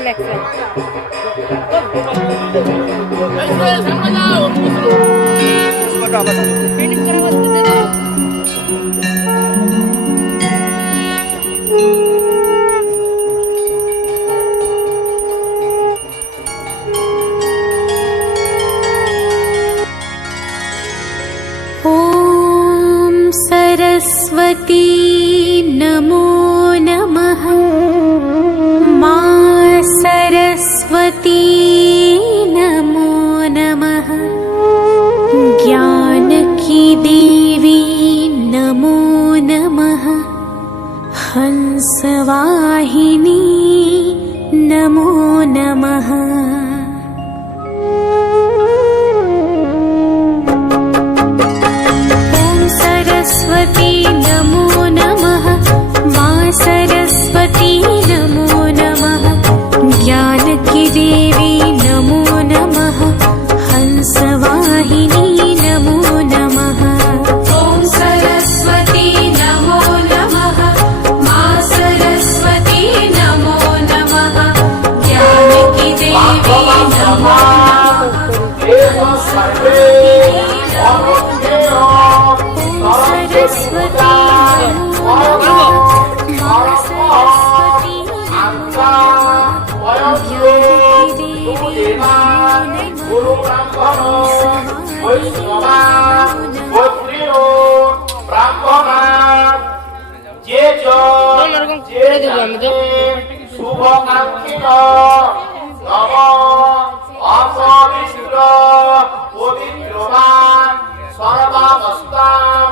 Connection finish করা বলতে দে দাও। ॐ सरस्वती नमो नमः। मा सरस्वती नमो नमः। ज्ञान की देवी नमो नमः। हंसवाहिनी नमो नमः। सरस्वती नमो नमः। मा सरस्वती नमो नमः। ज्ञान की देवी नमो नमः। हंसवाहिनी नमो नमः। ॐ सरस्वती नमो नमः। मा सरस्वती नमो नमः। ज्ञान की देवी नमो শুভকাঙ্ক্ষী নম অপবিত্র পবিত্রবান সর্বাবস্থাম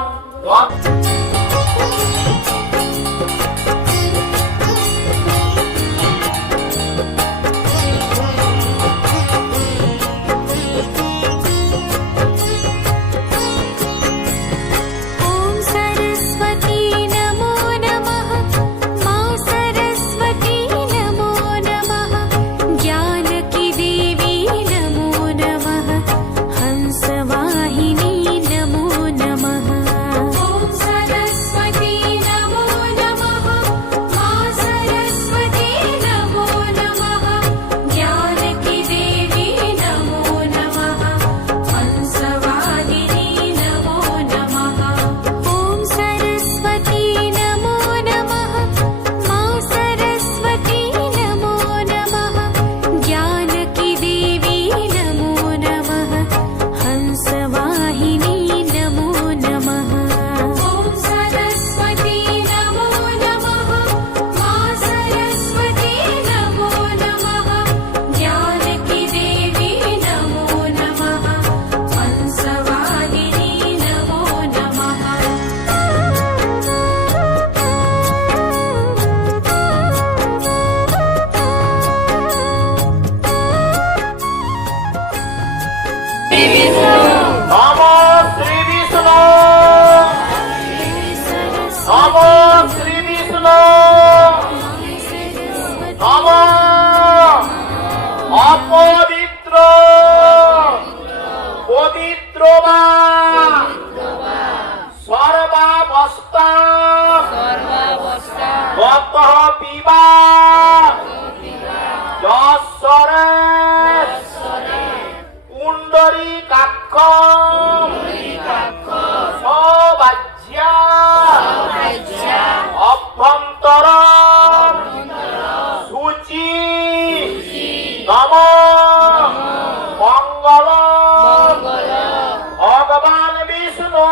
অপবিত্র পবিত্রবান সর্বাবস্থা গতঃ পিবা যশ্বরে পুণ্ডরীকাক্ষ সবাজ্যা অভ্যন্তর সূচি নম মঙ্গল ভগবান বিষ্ণু